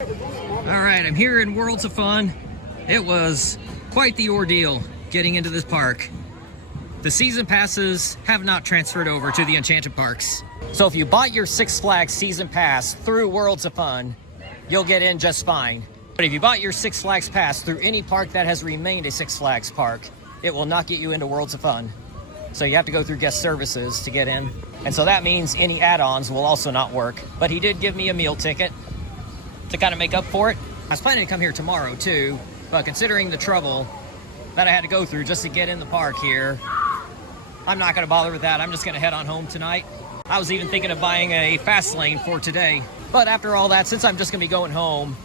Alright, I'm here in Worlds of Fun. It was quite the ordeal getting into this park. The season passes have not transferred over to the Enchanted Parks. So if you bought your Six Flags season pass through Worlds of Fun, you'll get in just fine. But if you bought your Six Flags pass through any park that has remained a Six Flags park, it will not get you into Worlds of Fun. So you have to go through guest services to get in. And so that means any add-ons will also not work. But he did give me a meal ticket to kind of make up for it. I was planning to come here tomorrow too, but considering the trouble that I had to go through just to get in the park here, I'm not gonna bother with that. I'm just gonna head on home tonight. I was even thinking of buying a fast lane for today. But after all that, since I'm just gonna be going home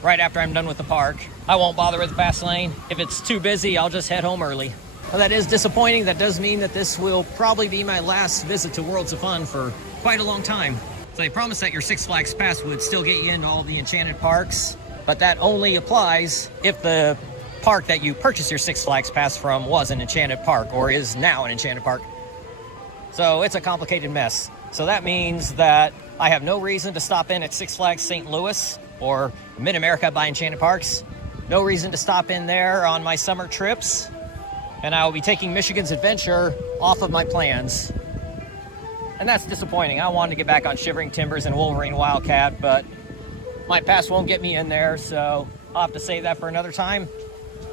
right after I'm done with the park, I won't bother with the fast lane. If it's too busy, I'll just head home early. Well, that is disappointing. That does mean that this will probably be my last visit to Worlds of Fun for quite a long time. So they promised that your Six Flags pass would still get you into all the Enchanted Parks, but that only applies if the park that you purchased your Six Flags pass from was an Enchanted Park or is now an Enchanted Park. So it's a complicated mess. So that means that I have no reason to stop in at Six Flags St. Louis or Mid-America by Enchanted Parks. No reason to stop in there on my summer trips. And I will be taking Michigan's Adventure off of my plans. And that's disappointing. I wanted to get back on Shivering Timbers and Wolverine Wildcat, but my pass won't get me in there, so I'll have to save that for another time.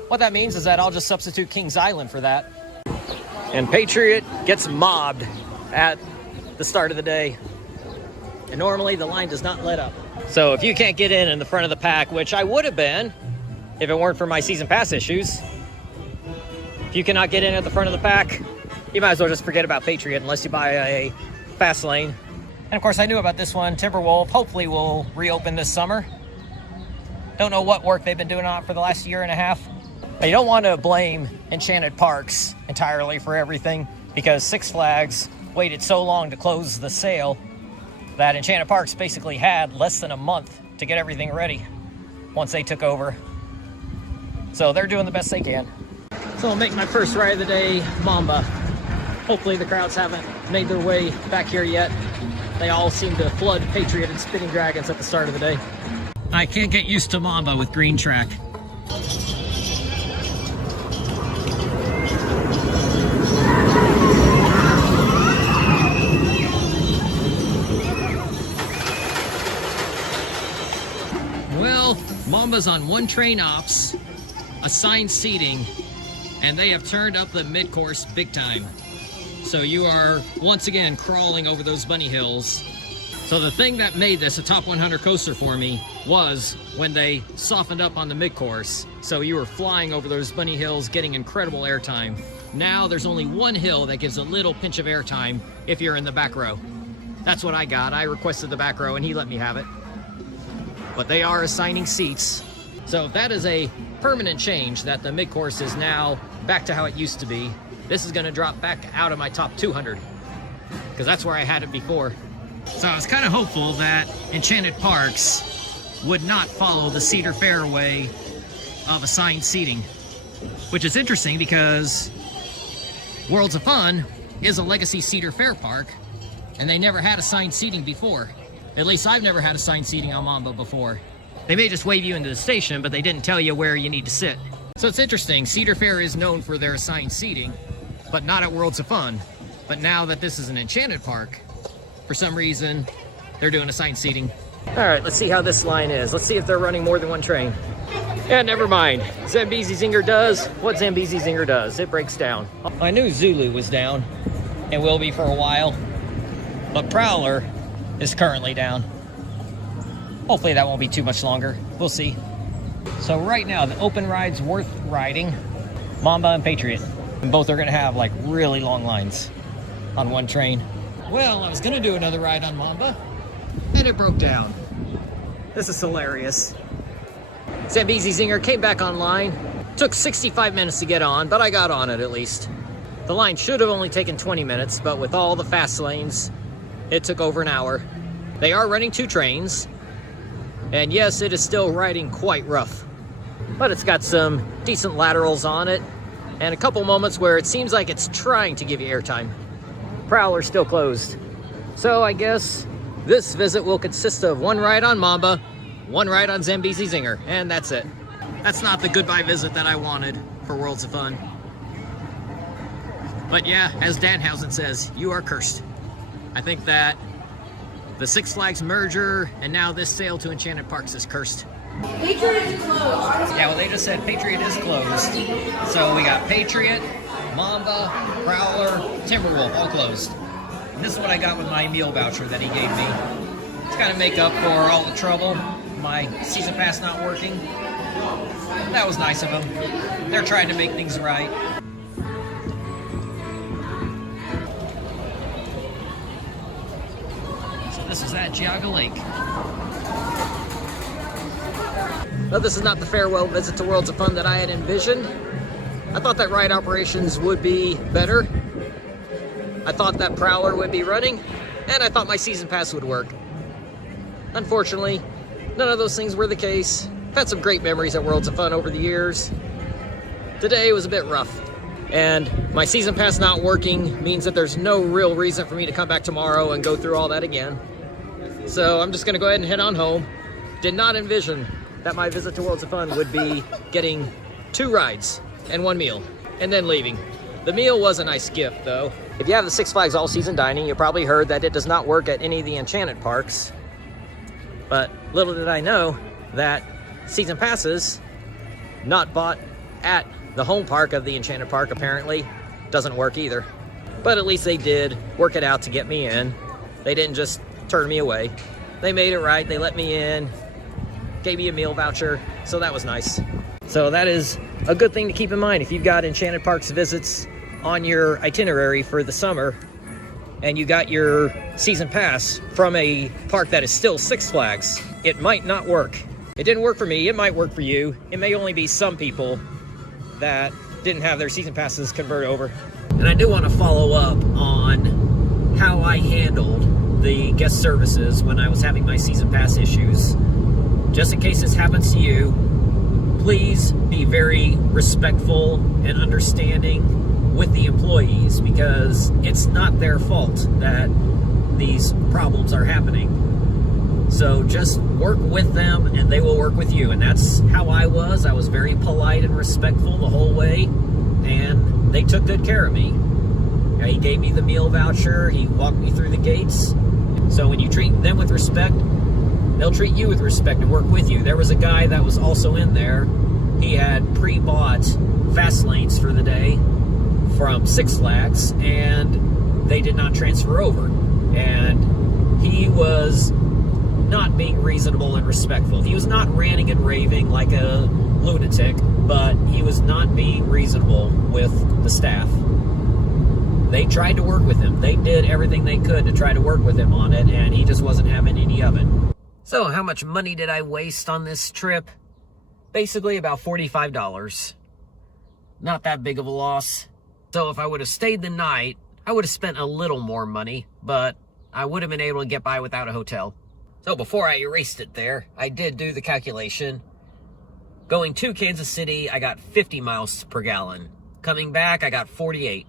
What that means is that I'll just substitute Kings Island for that. And Patriot gets mobbed at the start of the day. And normally the line does not let up. So if you can't get in the front of the pack, which I would have been if it weren't for my season pass issues, if you cannot get in at the front of the pack, you might as well just forget about Patriot unless you buy a fast lane. And of course I knew about this one. Timberwolf hopefully will reopen this summer. Don't know what work they've been doing on it for the last year and a half. Now, you don't want to blame Enchanted Parks entirely for everything, because Six Flags waited so long to close the sale that Enchanted Parks basically had less than a month to get everything ready once they took over. So they're doing the best they can. So I'll make my first ride of the day, Mamba. Hopefully the crowds haven't made their way back here yet. They all seem to flood Patriot and Spinning Dragons at the start of the day. I can't get used to Mamba with green track. Well, Mamba's on one train ops, assigned seating, and they have turned up the mid-course big time. So you are once again crawling over those bunny hills. So the thing that made this a top 100 coaster for me was when they softened up on the mid-course. So you were flying over those bunny hills, getting incredible airtime. Now there's only one hill that gives a little pinch of airtime if you're in the back row. That's what I got. I requested the back row and he let me have it. But they are assigning seats. So if that is a permanent change, that the mid-course is now back to how it used to be, this is gonna drop back out of my top 200, because that's where I had it before. So I was kind of hopeful that Enchanted Parks would not follow the Cedar Fairway of assigned seating, which is interesting because Worlds of Fun is a legacy Cedar Fair park, and they never had assigned seating before. At least I've never had assigned seating on Mamba before. They may just wave you into the station, but they didn't tell you where you need to sit. So it's interesting, Cedar Fair is known for their assigned seating, but not at Worlds of Fun. But now that this is an Enchanted Park, for some reason, they're doing assigned seating. All right, let's see how this line is. Let's see if they're running more than one train. Yeah, never mind. Zambezi Zinger does what Zambezi Zinger does. It breaks down. I knew Zulu was down and will be for a while, but Prowler is currently down. Hopefully that won't be too much longer. We'll see. So right now, the open rides worth riding, Mamba and Patriot. And both are gonna have like really long lines on one train. Well, I was gonna do another ride on Mamba, and it broke down. This is hilarious. Zambezi Zinger came back online. Took 65 minutes to get on, but I got on it at least. The line should have only taken 20 minutes, but with all the fast lanes, it took over an hour. They are running two trains, and yes, it is still riding quite rough. But it's got some decent laterals on it, and a couple moments where it seems like it's trying to give you airtime. Prowler's still closed. So I guess this visit will consist of one ride on Mamba one ride on Zambezi Zinger, and that's it. That's not the goodbye visit that I wanted for Worlds of Fun. But yeah, as Danhausen says, you are cursed. I think that the Six Flags merger and now this sale to Enchanted Parks is cursed. Patriot is closed. Yeah, well, they just said Patriot is closed. So we got Patriot, Mamba, Prowler, Timberwolf, all closed. And this is what I got with my meal voucher that he gave me. It's kind of make up for all the trouble, my season pass not working. That was nice of them. They're trying to make things right. So this is at Geauga Lake. Well, this is not the farewell visit to Worlds of Fun that I had envisioned. I thought that ride operations would be better. I thought that Prowler would be running, and I thought my season pass would work. Unfortunately, none of those things were the case. I've had some great memories at Worlds of Fun over the years. Today was a bit rough, and my season pass not working means that there's no real reason for me to come back tomorrow and go through all that again. So I'm just gonna go ahead and head on home. Did not envision that my visit to Worlds of Fun would be getting 2 rides and 1 meal, and then leaving. The meal was a nice gift, though. If you have the Six Flags all-season dining, you probably heard that it does not work at any of the Enchanted Parks. But little did I know that season passes, not bought at the home park of the Enchanted Park, apparently, doesn't work either. But at least they did work it out to get me in. They didn't just turn me away. They made it right, they let me in, gave me a meal voucher, so that was nice. So that is a good thing to keep in mind if you've got Enchanted Parks visits on your itinerary for the summer and you got your season pass from a park that is still Six Flags. It might not work. It didn't work for me, it might work for you. It may only be some people that didn't have their season passes convert over. And I do want to follow up on how I handled the guest services when I was having my season pass issues. Just in case this happens to you, please be very respectful and understanding with the employees, because it's not their fault that these problems are happening. So just work with them and they will work with you. And that's how I was. I was very polite and respectful the whole way, and they took good care of me. He gave me the meal voucher, he walked me through the gates. So when you treat them with respect, they'll treat you with respect and work with you. There was a guy that was also in there. He had pre-bought fast lanes for the day from Six Flags, and they did not transfer over. And he was not being reasonable and respectful. He was not ranting and raving like a lunatic, but he was not being reasonable with the staff. They tried to work with him. They did everything they could to try to work with him on it, and he just wasn't having any of it. So how much money did I waste on this trip? Basically about $45. Not that big of a loss. So if I would have stayed the night, I would have spent a little more money, but I would have been able to get by without a hotel. So before I erased it there, I did do the calculation. Going to Kansas City, I got 50 miles per gallon. Coming back, I got 48.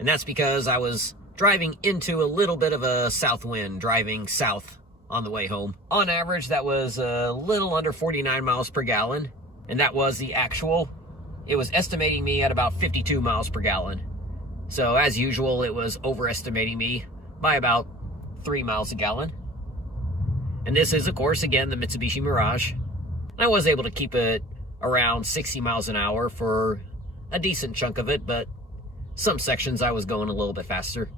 And that's because I was driving into a little bit of a south wind, driving south on the way home. On average, that was a little under 49 miles per gallon, and that was the actual. It was estimating me at about 52 miles per gallon. So as usual, it was overestimating me by about 3 miles a gallon. And this is, of course, again, the Mitsubishi Mirage. I was able to keep it around 60 miles an hour for a decent chunk of it, but some sections I was going a little bit faster.